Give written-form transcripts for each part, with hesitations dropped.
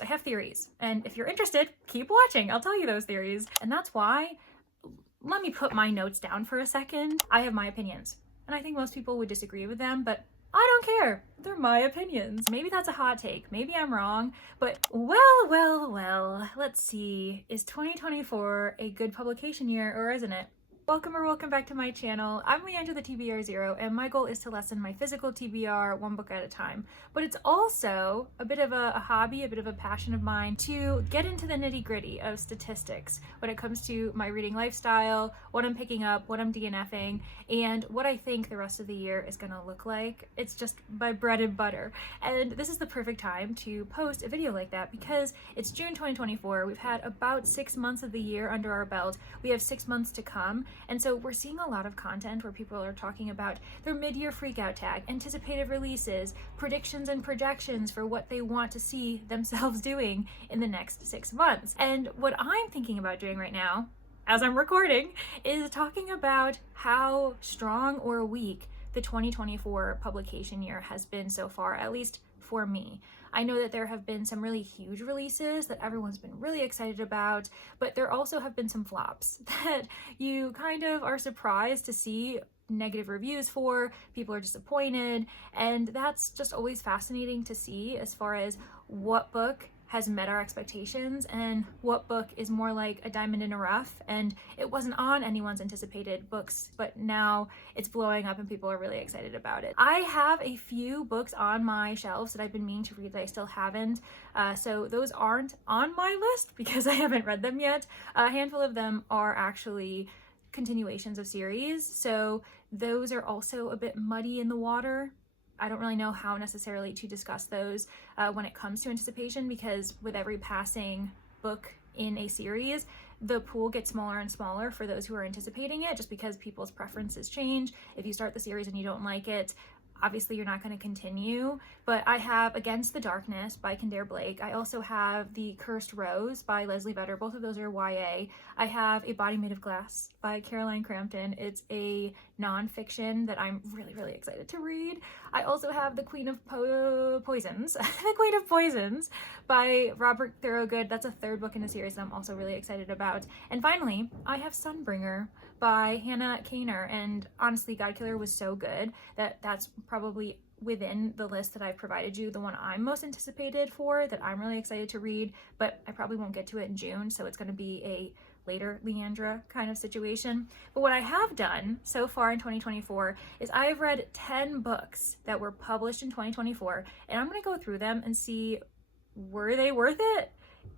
I have theories, and if you're interested, keep watching. I'll tell you those theories. And that's why, let me put my notes down for a second. I have my opinions, and I think most people would disagree with them, but I don't care. They're my opinions. Maybe that's a hot take. Maybe I'm wrong, but well, let's see. Is 2024 a good publication year or isn't it? Welcome back to my channel. I'm Leandra the TBR0, and my goal is to lessen my physical TBR one book at a time. But it's also a bit of a hobby, a bit of a passion of mine to get into the nitty-gritty of statistics when it comes to my reading lifestyle, what I'm picking up, what I'm DNFing, and what I think the rest of the year is gonna look like. It's just my bread and butter. And this is the perfect time to post a video like that because it's June 2024. We've had about 6 months of the year under our belt. We have 6 months to come. And so we're seeing a lot of content where people are talking about their mid-year freakout tag, anticipated releases, predictions and projections for what they want to see themselves doing in the next 6 months. And what I'm thinking about doing right now, as I'm recording, is talking about how strong or weak the 2024 publication year has been so far, at least for me. I know that there have been some really huge releases that everyone's been really excited about, but there also have been some flops that you kind of are surprised to see negative reviews for, people are disappointed, and that's just always fascinating to see as far as what book has met our expectations and what book is more like a diamond in a rough and it wasn't on anyone's anticipated books, but now it's blowing up and people are really excited about it. I have a few books on my shelves that I've been meaning to read that I still haven't, so those aren't on my list because I haven't read them yet. A handful of them are actually continuations of series, so those are also a bit muddy in the water. I don't really know how necessarily to discuss those when it comes to anticipation, because with every passing book in a series, the pool gets smaller and smaller for those who are anticipating it, just because people's preferences change. If you start the series and you don't like it, obviously you're not going to continue. But I have Against the Darkness by Kemper Blake. I also have The Cursed Rose by Leslie Vedder. Both of those are YA. I have A Body Made of Glass by Caroline Crampton. It's a nonfiction that I'm really excited to read. I also have The Queen of Poisons, The Queen of Poisons by Robert Thorogood. That's a third book in the series that I'm also really excited about. And finally, I have Sunbringer by Hannah Kaner, and honestly, Godkiller was so good that that's probably within the list that I've provided you, the one I'm most anticipated for, that I'm really excited to read, but I probably won't get to it in June, so it's going to be a later Leandra kind of situation. But what I have done so far in 2024 is I have read 10 books that were published in 2024, and I'm going to go through them and see, were they worth it?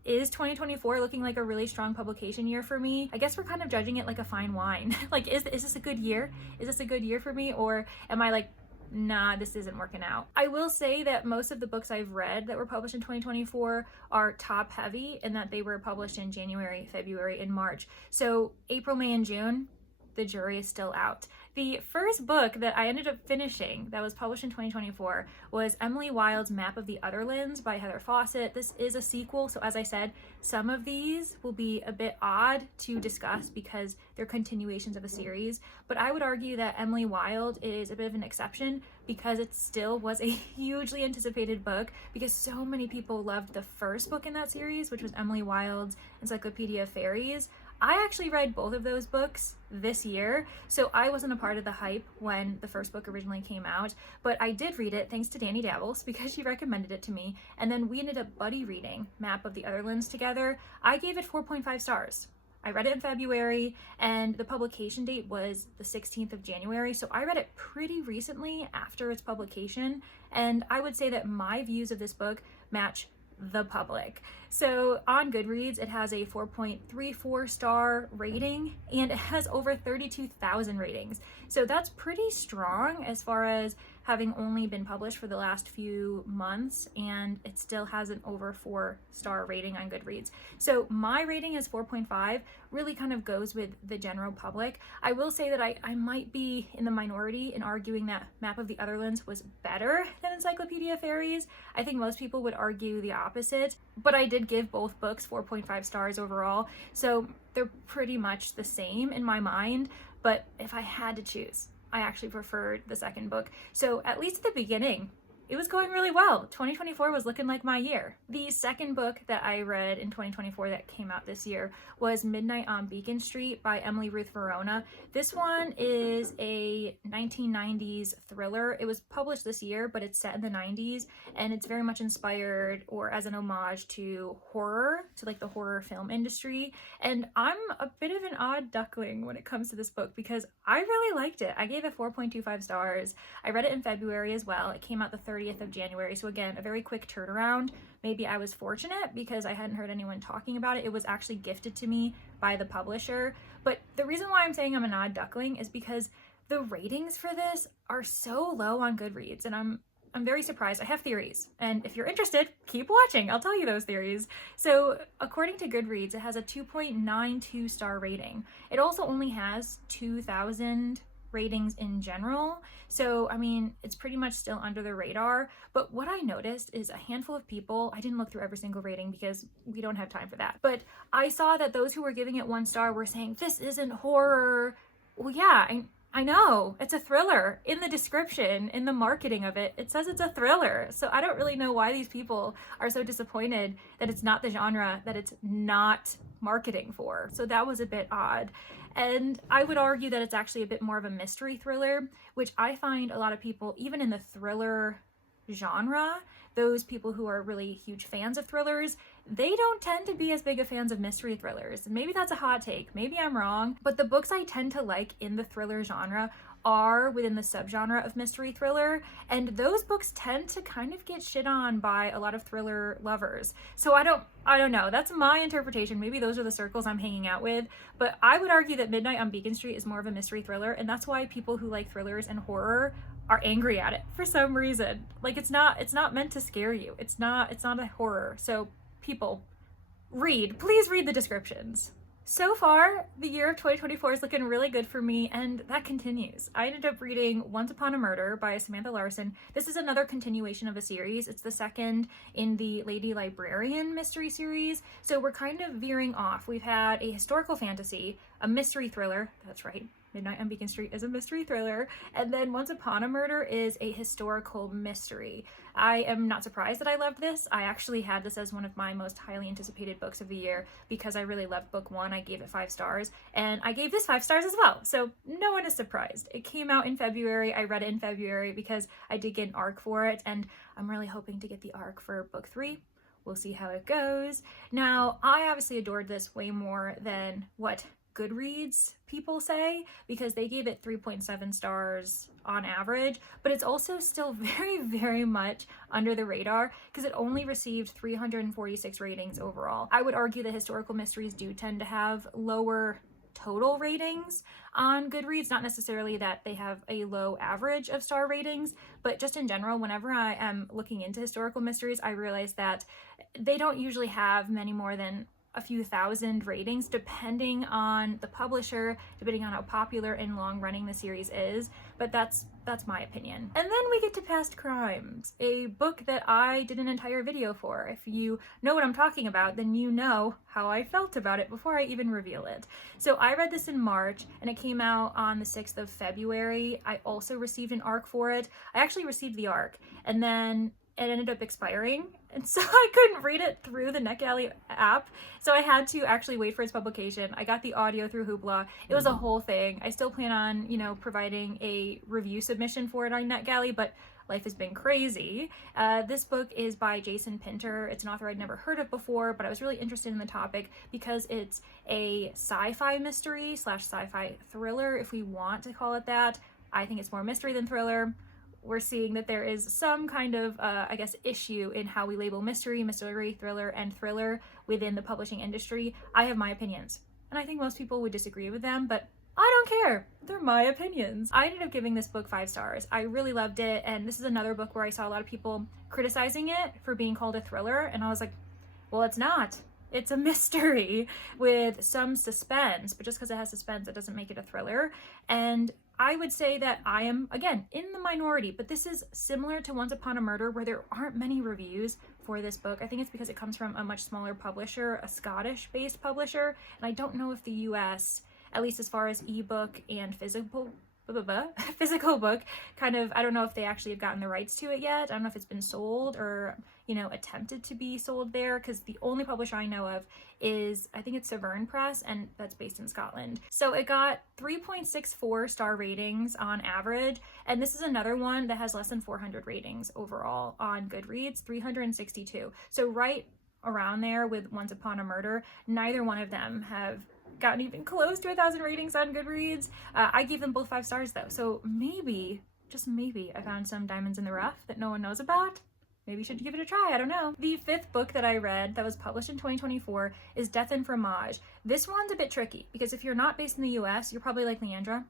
Is 2024 looking like a really strong publication year for me? I guess we're kind of judging it like a fine wine. Like, is this a good year? Is this a good year for me? Or am I like, nah, this isn't working out? I will say that most of the books I've read that were published in 2024 are top heavy, and that they were published in January, February, and March. So April, May, and June, the jury is still out. The first book that I ended up finishing that was published in 2024 was Emily Wilde's Map of the Otherlands by Heather Fawcett. This is a sequel, so as I said, some of these will be a bit odd to discuss because they're continuations of a series, but I would argue that Emily Wilde is a bit of an exception because it still was a hugely anticipated book because so many people loved the first book in that series, which was Emily Wilde's Encyclopedia of Fairies. I actually read both of those books this year, so I wasn't a part of the hype when the first book originally came out, but I did read it thanks to Danny Davils because she recommended it to me, and then we ended up buddy reading Map of the Otherlands together. I gave it 4.5 stars. I read it in February, and the publication date was the 16th of January, so I read it pretty recently after its publication, and I would say that my views of this book match the public. So on Goodreads, it has a 4.34 star rating, and it has over 32,000 ratings. So that's pretty strong as far as having only been published for the last few months, and it still has an over 4-star rating on Goodreads. So my rating is 4.5, really kind of goes with the general public. I will say that I might be in the minority in arguing that Map of the Otherlands was better than Encyclopedia of Fairies. I think most people would argue the opposite, but I did give both books 4.5 stars overall, so they're pretty much the same in my mind, but if I had to choose, I actually preferred the second book. So at least at the beginning, it was going really well. 2024 was looking like my year. The second book that I read in 2024 that came out this year was Midnight on Beacon Street by Emily Ruth Verona. This one is a 1990s thriller. It was published this year, but it's set in the 90s, and it's very much inspired or as an homage to horror, to like the horror film industry. And I'm a bit of an odd duckling when it comes to this book because I really liked it. I gave it 4.25 stars. I read it in February as well. It came out the 30th of January. So again, a very quick turnaround. Maybe I was fortunate because I hadn't heard anyone talking about it. It was actually gifted to me by the publisher. But the reason why I'm saying I'm an odd duckling is because the ratings for this are so low on Goodreads, and I'm very surprised. I have theories, and if you're interested, keep watching. I'll tell you those theories. So according to Goodreads, it has a 2.92 star rating. It also only has 2,000 ratings in general. So, I mean, it's pretty much still under the radar. But what I noticed is a handful of people, I didn't look through every single rating because we don't have time for that, but I saw that those who were giving it 1 star were saying, this isn't horror. Well, yeah, I know, it's a thriller. In the description, in the marketing of it, it says it's a thriller. So I don't really know why these people are so disappointed that it's not the genre that it's not marketing for. So that was a bit odd. And I would argue that it's actually a bit more of a mystery thriller, which I find a lot of people, even in the thriller genre, those people who are really huge fans of thrillers, they don't tend to be as big of fans of mystery thrillers. Maybe that's a hot take, maybe I'm wrong, but the books I tend to like in the thriller genre are within the subgenre of mystery thriller, and those books tend to kind of get shit on by a lot of thriller lovers. So I don't know, that's my interpretation. Maybe those are the circles I'm hanging out with, but I would argue that Midnight on Beacon Street is more of a mystery thriller, and that's why people who like thrillers and horror are angry at it for some reason. Like it's not meant to scare you. It's not a horror. So people, please read the descriptions. So far, the year of 2024 is looking really good for me, and that continues. I ended up reading Once Upon a Murder by Samantha Larsen. This is another continuation of a series. It's the second in the Lady Librarian mystery series, so we're kind of veering off. We've had a historical fantasy, a mystery thriller, that's right, Midnight on Beacon Street is a mystery thriller, and then Once Upon a Murder is a historical mystery. I am not surprised that I loved this. I actually had this as one of my most highly anticipated books of the year because I really loved book 1. I gave it 5 stars, and I gave this 5 stars as well, so no one is surprised. It came out in February. I read it in February because I did get an ARC for it, and I'm really hoping to get the ARC for book 3. We'll see how it goes. Now, I obviously adored this way more than what Goodreads people say because they gave it 3.7 stars on average, but it's also still very, very much under the radar because it only received 346 ratings overall. I would argue that historical mysteries do tend to have lower total ratings on Goodreads, not necessarily that they have a low average of star ratings, but just in general, whenever I am looking into historical mysteries, I realize that they don't usually have many more than a few thousand ratings, depending on the publisher, depending on how popular and long running the series is, but that's my opinion. And then we get to Past Crimes, a book that I did an entire video for. If you know what I'm talking about, then you know how I felt about it before I even reveal it. So I read this in March, and it came out on the 6th of February. I also received an ARC for it. I actually received the ARC, and then it ended up expiring, and so I couldn't read it through the NetGalley app, so I had to actually wait for its publication. I got the audio through Hoopla. It was a whole thing. I still plan on, providing a review submission for it on NetGalley, but life has been crazy. This book is by Jason Pinter. It's an author I'd never heard of before, but I was really interested in the topic because it's a sci-fi mystery / sci-fi thriller, if we want to call it that. I think it's more mystery than thriller. We're seeing that there is some kind of, issue in how we label mystery, thriller, and thriller within the publishing industry. I have my opinions, and I think most people would disagree with them, but I don't care. They're my opinions. I ended up giving this book 5 stars. I really loved it, and this is another book where I saw a lot of people criticizing it for being called a thriller, and I was like, well, it's not. It's a mystery with some suspense, but just because it has suspense, it doesn't make it a thriller. And I would say that I am, again, in the minority, but this is similar to Once Upon a Murder, where there aren't many reviews for this book. I think it's because it comes from a much smaller publisher, a Scottish-based publisher, and I don't know if the US, at least as far as ebook and physical book. Kind of, I don't know if they actually have gotten the rights to it yet. I don't know if it's been sold or, you know, attempted to be sold there, because the only publisher I know of is, I think it's Verona Press, and that's based in Scotland. So it got 3.64 star ratings on average, and this is another one that has less than 400 ratings overall on Goodreads, 362. So right around there with Once Upon a Murder. Neither one of them have gotten even close to 1,000 ratings on Goodreads. I gave them both 5 stars though, so maybe, just maybe, I found some diamonds in the rough that no one knows about. Maybe you should give it a try, I don't know. The 5th book that I read that was published in 2024 is Death and Fromage. This one's a bit tricky, because if you're not based in the US, you're probably like, Leandra,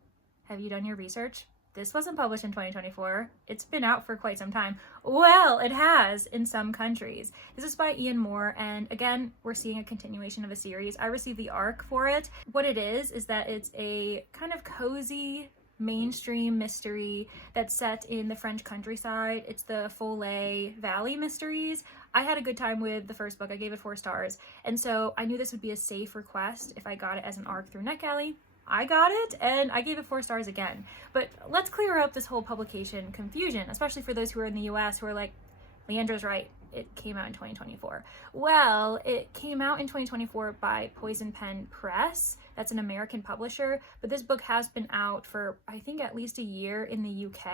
have you done your research? This wasn't published in 2024. It's been out for quite some time. Well, it has in some countries. This is by Ian Moore, and again, we're seeing a continuation of a series. I received the ARC for it. What it is that it's a kind of cozy mainstream mystery that's set in the French countryside. It's the Follet Valley mysteries. I had a good time with the first book. I gave it 4 stars, and so I knew this would be a safe request if I got it as an ARC through NetGalley. I got it, and I gave it 4 stars again. But let's clear up this whole publication confusion, especially for those who are in the US who are like, Leandra's right, it came out in 2024. Well, it came out in 2024 by Poison Pen Press. That's an American publisher, but this book has been out for, I think, at least a year in the UK.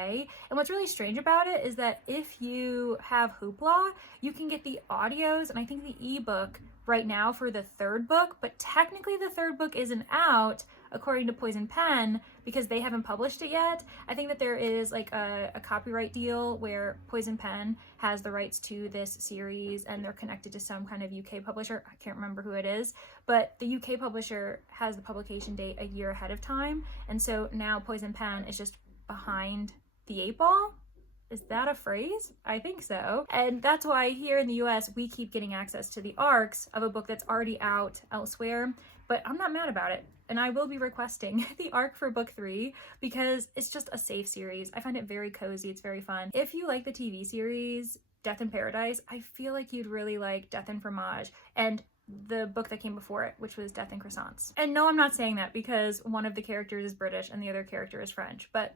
And what's really strange about it is that if you have Hoopla, you can get the audios and I think the ebook right now for the 3rd book, but technically the 3rd book isn't out according to Poison Pen because they haven't published it yet. I think that there is like a copyright deal where Poison Pen has the rights to this series and they're connected to some kind of UK publisher. I can't remember who it is, but the UK publisher has the publication date a year ahead of time. And so now Poison Pen is just behind the 8 ball. Is that a phrase? I think so. And that's why here in the US, we keep getting access to the ARCs of a book that's already out elsewhere, but I'm not mad about it. And I will be requesting the ARC for book 3 because it's just a safe series. I find it very cozy. It's very fun. If you like the TV series Death in Paradise, I feel like you'd really like Death and Fromage and the book that came before it, which was Death and Croissants. And no, I'm not saying that because one of the characters is British and the other character is French, but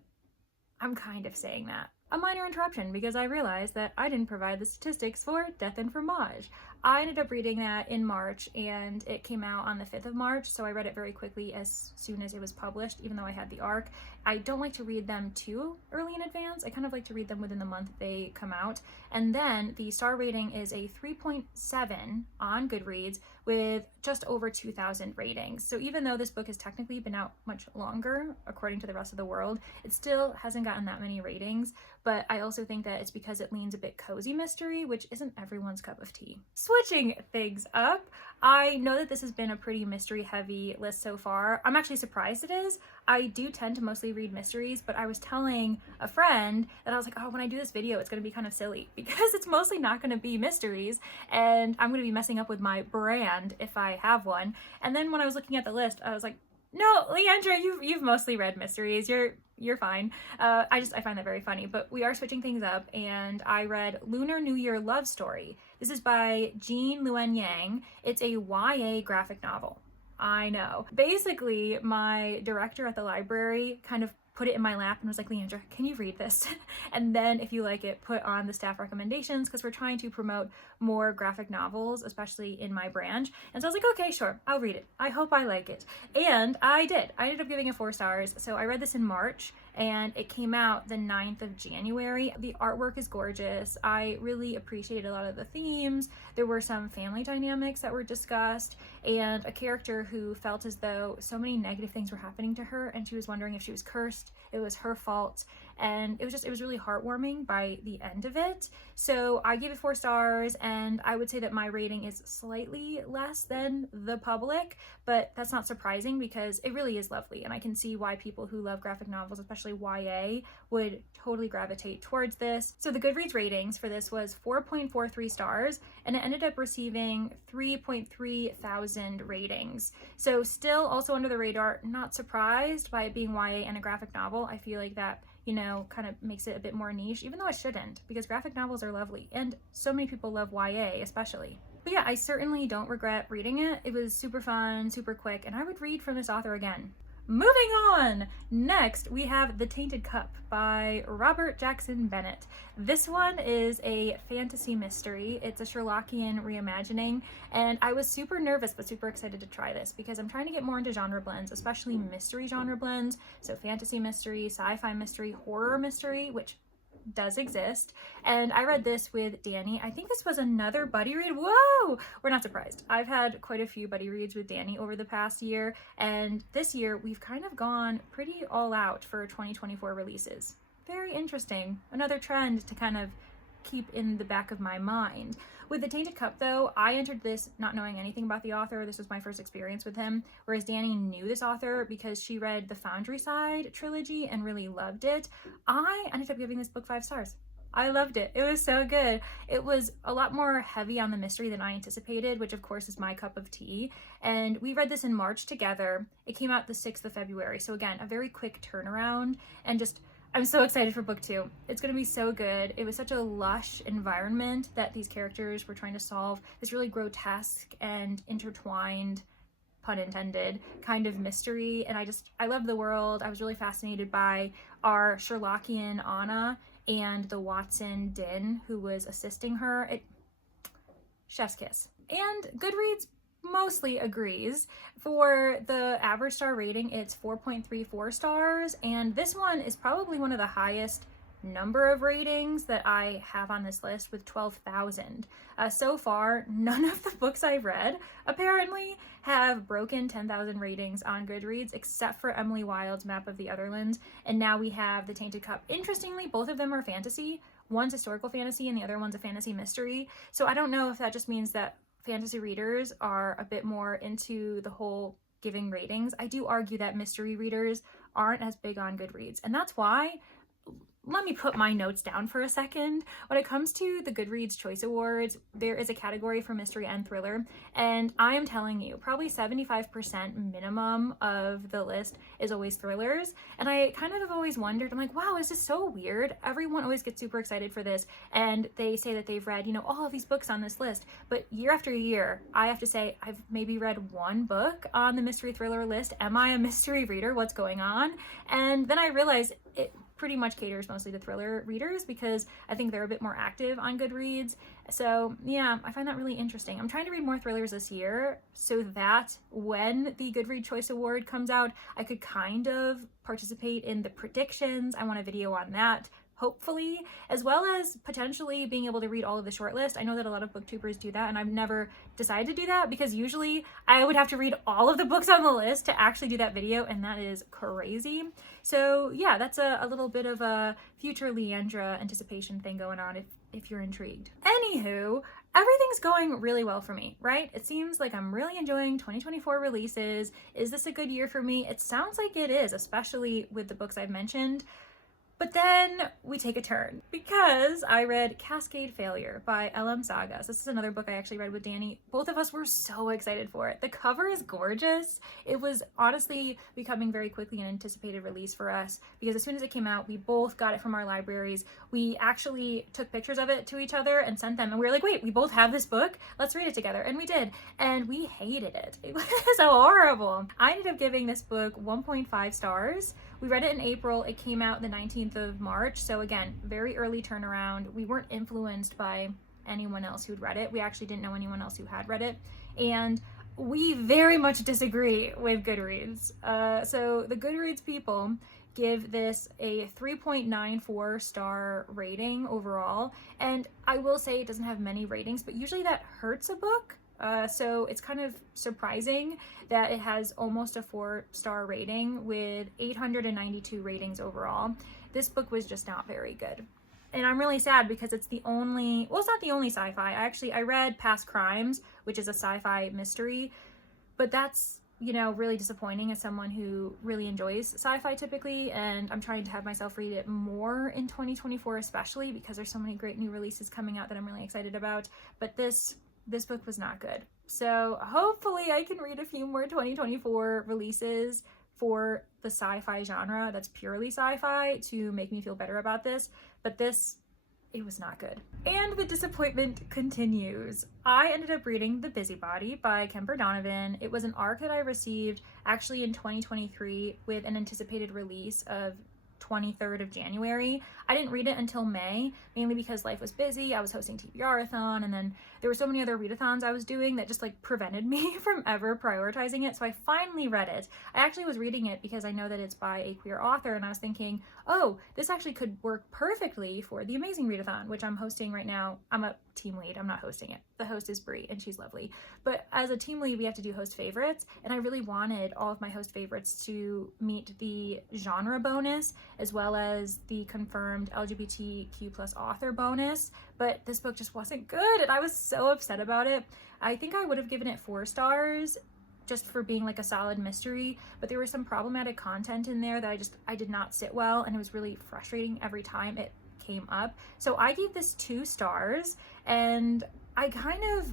I'm kind of saying that. A minor interruption because I realized that I didn't provide the statistics for Death and Fromage. I ended up reading that in March and it came out on the 5th of March, so I read it very quickly as soon as it was published, even though I had the ARC. I don't like to read them too early in advance. I kind of like to read them within the month they come out. And then the star rating is a 3.7 on Goodreads with just over 2,000 ratings. So even though this book has technically been out much longer, according to the rest of the world, it still hasn't gotten that many ratings. But I also think that it's because it leans a bit cozy mystery, which isn't everyone's cup of tea. Switching things up, I know that this has been a pretty mystery heavy list so far. I'm actually surprised it is. I do tend to mostly read mysteries, but I was telling a friend that I was like, oh, when I do this video, it's going to be kind of silly because it's mostly not going to be mysteries and I'm going to be messing up with my brand if I have one. And then when I was looking at the list, I was like, no, Leandra, you've mostly read mysteries. You're fine. I find that very funny, but we are switching things up and I read Lunar New Year Love Story. This is by Jean Luen Yang. It's a YA graphic novel. I know. Basically, my director at the library kind of put it in my lap and was like, Leandra, can you read this? And then if you like it, put on the staff recommendations because we're trying to promote more graphic novels, especially in my branch. And so I was like, okay, sure, I'll read it. I hope I like it. And I did. I ended up giving it 4 stars. So I read this in March and it came out the 9th of January. The artwork is gorgeous. I really appreciated a lot of the themes. There were some family dynamics that were discussed and a character who felt as though so many negative things were happening to her and she was wondering if she was cursed. It was her fault. And it was really heartwarming by the end of it. So I gave it 4 stars and I would say that my rating is slightly less than the public, but that's not surprising because it really is lovely and I can see why people who love graphic novels, especially YA, would totally gravitate towards this. So the Goodreads ratings for this was 4.43 stars and it ended up receiving 3.3 thousand ratings. So still also under the radar, not surprised by it being YA and a graphic novel. I feel like that, you know, kind of makes it a bit more niche, even though it shouldn't, because graphic novels are lovely and so many people love YA especially. But yeah, I certainly don't regret reading it. It was super fun, super quick, and I would read from this author again. Moving on! Next, we have The Tainted Cup by Robert Jackson Bennett. This one is a fantasy mystery. It's a Sherlockian reimagining, and I was super nervous but super excited to try this because I'm trying to get more into genre blends, especially mystery genre blends. So fantasy mystery, sci-fi mystery, horror mystery, which does exist. And I read this with Danny. I think this was another buddy read. Whoa! We're not surprised. I've had quite a few buddy reads with Danny over the past year, and this year we've kind of gone pretty all out for 2024 releases. Very interesting. Another trend to kind of keep in the back of my mind. With The Tainted Cup, though, I entered this not knowing anything about the author. This was my first experience with him, whereas Danny knew this author because she read the Foundry Side trilogy and really loved it. I ended up giving this book 5 stars. I loved it. It was so good. It was a lot more heavy on the mystery than I anticipated, which of course is my cup of tea. And we read this in March together. It came out the 6th of February. So again, a very quick turnaround, and just I'm so excited for book 2. It's going to be so good. It was such a lush environment that these characters were trying to solve this really grotesque and intertwined, pun intended, kind of mystery. And I love the world. I was really fascinated by our Sherlockian Anna and the Watson Din who was assisting her. Chef's kiss. And Goodreads mostly agrees. For the average star rating, it's 4.34 stars, and this one is probably one of the highest number of ratings that I have on this list with 12,000. So far, none of the books I've read apparently have broken 10,000 ratings on Goodreads except for Emily Wilde's Map of the Otherlands, and now we have The Tainted Cup. Interestingly, both of them are fantasy. One's historical fantasy and the other one's a fantasy mystery. So I don't know if that just means that fantasy readers are a bit more into the whole giving ratings. I do argue that mystery readers aren't as big on Goodreads, and that's why, let me put my notes down for a second. When it comes to the Goodreads Choice Awards, there is a category for mystery and thriller, and I am telling you, probably 75% minimum of the list is always thrillers, and I kind of have always wondered, I'm like, wow, is this so weird? Everyone always gets super excited for this, and they say that they've read, all of these books on this list, but year after year, I have to say, I've maybe read one book on the mystery thriller list. Am I a mystery reader? What's going on? And then I realized it pretty much caters mostly to thriller readers because I think they're a bit more active on Goodreads. So yeah, I find that really interesting. I'm trying to read more thrillers this year so that when the Goodreads Choice Award comes out, I could kind of participate in the predictions. I want a video on that, hopefully, as well as potentially being able to read all of the shortlist. I know that a lot of booktubers do that, and I've never decided to do that because usually I would have to read all of the books on the list to actually do that video, and that is crazy. So yeah, that's a little bit of a future Leandra anticipation thing going on if you're intrigued. Anywho, everything's going really well for me, right? It seems like I'm really enjoying 2024 releases. Is this a good year for me? It sounds like it is, especially with the books I've mentioned. But then we take a turn because I read Cascade Failure by L.M. Sagas. This is another book I actually read with Danny. Both of us were so excited for it. The cover is gorgeous. It was honestly becoming very quickly an anticipated release for us because as soon as it came out, we both got it from our libraries. We actually took pictures of it to each other and sent them, and we were like, wait, we both have this book? Let's read it together. And we did, and we hated it. It was so horrible. I ended up giving this book 1.5 stars. We read it in April. It came out the 19th of March. So again, very early turnaround. We weren't influenced by anyone else who'd read it. We actually didn't know anyone else who had read it. And we very much disagree with Goodreads. So the Goodreads people give this a 3.94 star rating overall. And I will say it doesn't have many ratings, but usually that hurts a book. So it's kind of surprising that it has almost a 4-star rating with 892 ratings overall. This book was just not very good. And I'm really sad because it's the only, well, it's not the only sci-fi. I read Past Crimes, which is a sci-fi mystery, but that's, really disappointing as someone who really enjoys sci-fi typically, and I'm trying to have myself read it more in 2024, especially because there's so many great new releases coming out that I'm really excited about. But this book was not good. So hopefully I can read a few more 2024 releases for the sci-fi genre that's purely sci-fi to make me feel better about this. But this it was not good. And the disappointment continues. I ended up reading The Busybody by Kemper Donovan. It was an ARC that I received actually in 2023 with an anticipated release of 23rd of January. I didn't read it until May, mainly because life was busy. I was hosting Readathon, and then there were so many other readathons I was doing that just like prevented me from ever prioritizing it. So I finally read it. I actually was reading it because I know that it's by a queer author, and I was thinking, oh, this actually could work perfectly for the Amazing Readathon, which I'm hosting right now. I'm a team lead. I'm not hosting it. The host is Brie, and she's lovely. But as a team lead, we have to do host favorites, and I really wanted all of my host favorites to meet the genre bonus as well as the confirmed LGBTQ plus author bonus, but this book just wasn't good, and I was so upset about it. I think I would have given it 4 stars just for being like a solid mystery, but there was some problematic content in there that I did not sit well, and it was really frustrating every time it came up. So I gave this 2 stars, and I kind of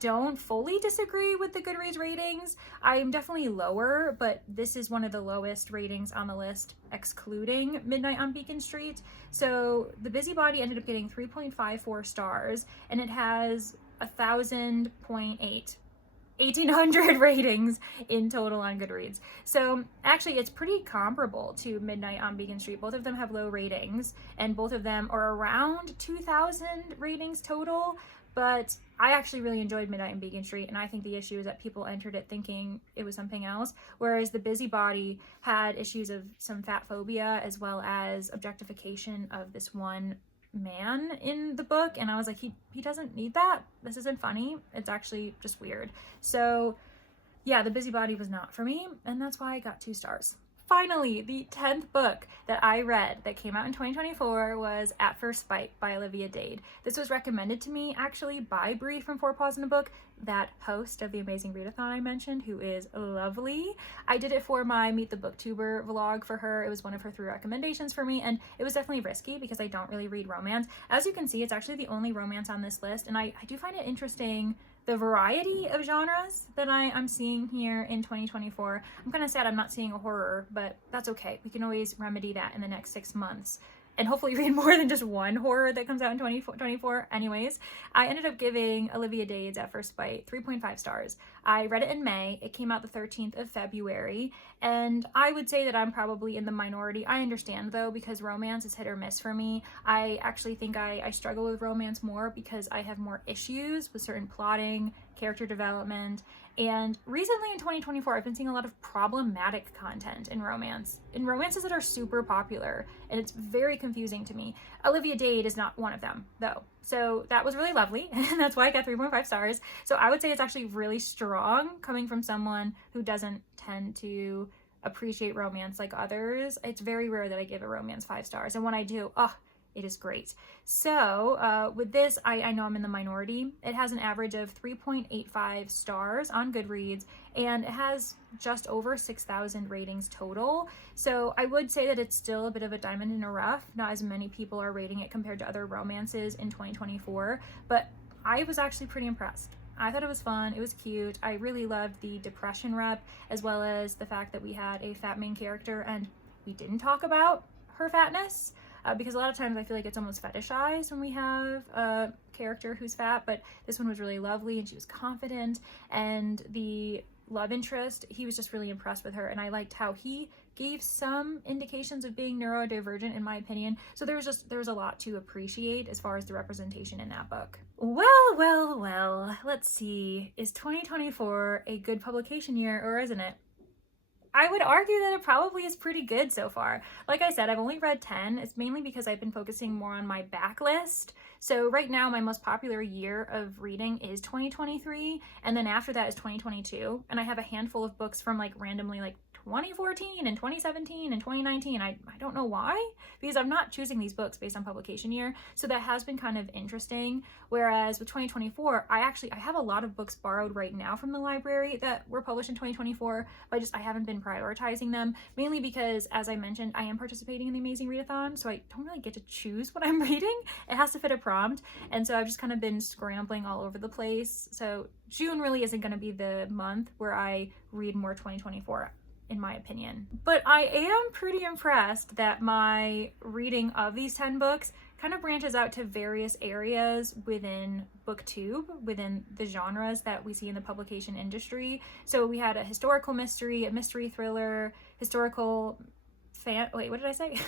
don't fully disagree with the Goodreads ratings. I'm definitely lower, but this is one of the lowest ratings on the list, excluding Midnight on Beacon Street. So The Busybody ended up getting 3.54 stars, and it has 1,800 ratings in total on Goodreads. So actually it's pretty comparable to Midnight on Beacon Street. Both of them have low ratings, and both of them are around 2,000 ratings total. But I actually really enjoyed Midnight on Beacon Street, and I think the issue is that people entered it thinking it was something else, whereas The Busybody had issues of some fat phobia as well as objectification of this one man in the book, and I was like, he doesn't need that. This isn't funny. It's actually just weird. So yeah, The Busybody was not for me, and that's why I got 2 stars. Finally, the 10th book that I read that came out in 2024 was At First Bite by Olivia Dade. This was recommended to me actually by Brie from Four Paws in a Book, that host of the Amazing Readathon I mentioned, who is lovely. I did it for my Meet the Booktuber vlog for her. It was one of her 3 recommendations for me, and it was definitely risky because I don't really read romance. As you can see, it's actually the only romance on this list, and I do find it interesting the variety of genres that I'm seeing here in 2024. I'm kind of sad I'm not seeing a horror, but that's okay. We can always remedy that in the next 6 months and hopefully read more than just one horror that comes out in 2024. Anyways, I ended up giving Olivia Dade's At First Bite 3.5 stars. I read it in May. It came out the 13th of February, and I would say that I'm probably in the minority. I understand though, because romance is hit or miss for me. I actually think I struggle with romance more because I have more issues with certain plotting, character development, and recently in 2024 I've been seeing a lot of problematic content in romances that are super popular, and it's very confusing to me. Olivia Dade is not one of them though, so that was really lovely, and that's why I got 3.5 stars. So I would say it's actually really strong coming from someone who doesn't tend to appreciate romance like others. It's very rare that I give a romance 5 stars, and when I do, it is great. So with this, I know I'm in the minority. It has an average of 3.85 stars on Goodreads, and it has just over 6,000 ratings total. So I would say that it's still a bit of a diamond in a rough. Not as many people are rating it compared to other romances in 2024, but I was actually pretty impressed. I thought it was fun. It was cute. I really loved the depression rep, as well as the fact that we had a fat main character and we didn't talk about her fatness. Because a lot of times I feel like it's almost fetishized when we have a character who's fat, but this one was really lovely, and she was confident, and the love interest, he was just really impressed with her, and I liked how he gave some indications of being neurodivergent in my opinion. So there was a lot to appreciate as far as the representation in that book. Well, let's see. Is 2024 a good publication year, or isn't it? I would argue that it probably is pretty good so far. Like I said, I've only read 10. It's mainly because I've been focusing more on my backlist. So right now, my most popular year of reading is 2023, and then after that is 2022. And I have a handful of books from randomly 2014 and 2017 and 2019. I don't know why, because I'm not choosing these books based on publication year. So that has been kind of interesting. Whereas with 2024, I have a lot of books borrowed right now from the library that were published in 2024, but I haven't been prioritizing them, mainly because, as I mentioned, I am participating in the Amazing Readathon, so I don't really get to choose what I'm reading. It has to fit a prompt, and so I've just kind of been scrambling all over the place. So June really isn't going to be the month where I read more 2024, in my opinion. But I am pretty impressed that my reading of these 10 books kind of branches out to various areas within booktube, within the genres that we see in the publication industry. So we had a historical mystery, a mystery thriller, historical wait, what did I say?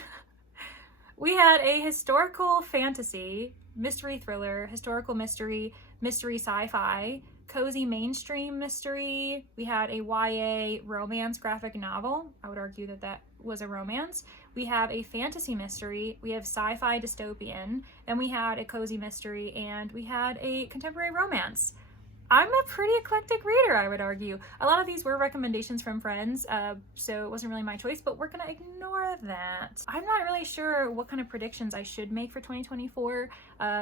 We had a historical fantasy, mystery thriller, historical mystery, mystery sci-fi, cozy mainstream mystery. We had a YA romance graphic novel. I would argue that that was a romance. We have a fantasy mystery. We have sci-fi dystopian. Then we had a cozy mystery, and we had a contemporary romance. I'm a pretty eclectic reader, I would argue. A lot of these were recommendations from friends, so it wasn't really my choice, but we're gonna ignore that. I'm not really sure what kind of predictions I should make for 2024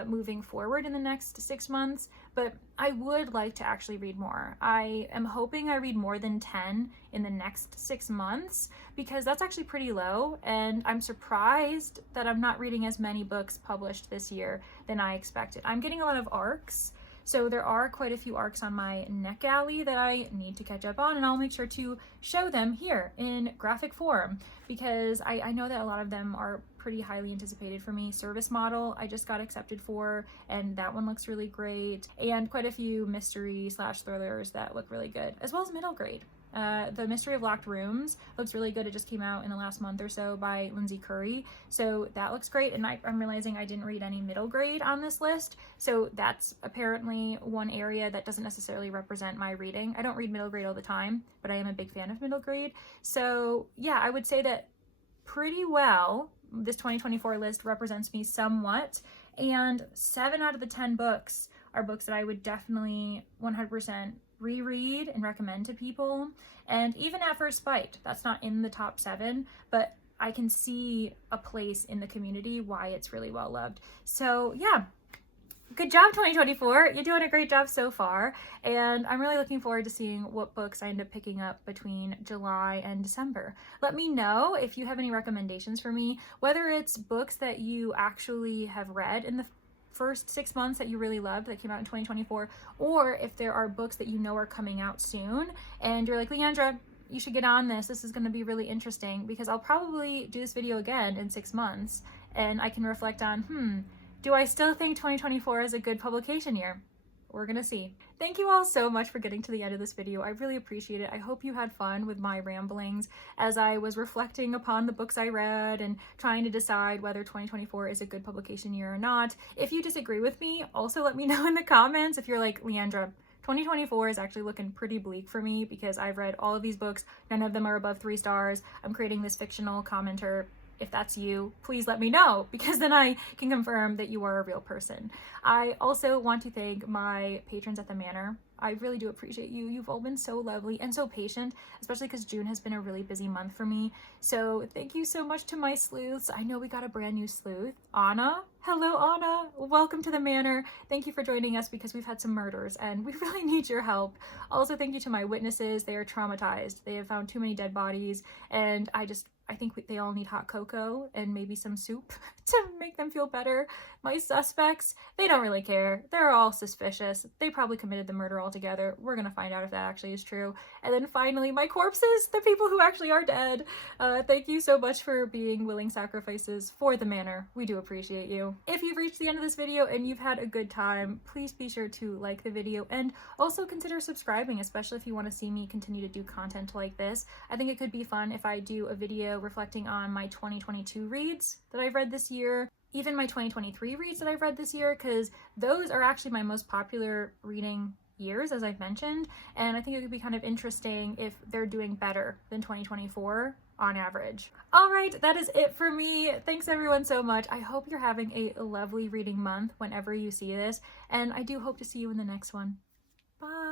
moving forward in the next 6 months, but I would like to actually read more. I am hoping I read more than 10 in the next 6 months, because that's actually pretty low, and I'm surprised that I'm not reading as many books published this year than I expected. I'm getting a lot of arcs, so there are quite a few arcs on my NetGalley that I need to catch up on, and I'll make sure to show them here in graphic form, because I know that a lot of them are pretty highly anticipated for me. Service Model I just got accepted for, and that one looks really great, and quite a few mystery / thrillers that look really good, as well as middle grade. The Mystery of Locked Rooms looks really good. It just came out in the last month or so by Lindsay Curry, so that looks great. And I'm realizing I didn't read any middle grade on this list, so that's apparently one area that doesn't necessarily represent my reading. I don't read middle grade all the time, but I am a big fan of middle grade. So yeah, I would say that pretty well this 2024 list represents me somewhat, and 7 out of the 10 books are books that I would definitely 100% reread and recommend to people. And even at first bite, that's not in the top 7, but I can see a place in the community why it's really well loved. So yeah, good job 2024. You're doing a great job so far, and I'm really looking forward to seeing what books I end up picking up between July and December. Let me know if you have any recommendations for me, whether it's books that you actually have read in the first 6 months that you really loved that came out in 2024, or if there are books that you know are coming out soon and you're like, Leandra, you should get on this. This is going to be really interesting, because I'll probably do this video again in 6 months and I can reflect on, do I still think 2024 is a good publication year? We're gonna see. Thank you all so much for getting to the end of this video. I really appreciate it. I hope you had fun with my ramblings as I was reflecting upon the books I read and trying to decide whether 2024 is a good publication year or not. If you disagree with me, also let me know in the comments. If you're like, Leandra, 2024 is actually looking pretty bleak for me because I've read all of these books, none of them are above 3 stars. I'm creating this fictional commenter. If that's you, please let me know, because then I can confirm that you are a real person. I also want to thank my patrons at the Manor. I really do appreciate you. You've all been so lovely and so patient, especially because June has been a really busy month for me. So thank you so much to my sleuths. I know we got a brand new sleuth, Anna. Hello, Anna. Welcome to the Manor. Thank you for joining us, because we've had some murders and we really need your help. Also, thank you to my witnesses. They are traumatized. They have found too many dead bodies, and I think they all need hot cocoa and maybe some soup to make them feel better. My suspects, they don't really care. They're all suspicious. They probably committed the murder altogether. We're gonna find out if that actually is true. And then finally, my corpses, the people who actually are dead. Thank you so much for being willing sacrifices for the Manor. We do appreciate you. If you've reached the end of this video and you've had a good time, please be sure to like the video and also consider subscribing, especially if you want to see me continue to do content like this. I think it could be fun if I do a video reflecting on my 2022 reads that I've read this year, even my 2023 reads that I've read this year, because those are actually my most popular reading years, as I've mentioned, and I think it could be kind of interesting if they're doing better than 2024 on average. All right, that is it for me. Thanks everyone so much. I hope you're having a lovely reading month whenever you see this, and I do hope to see you in the next one. Bye.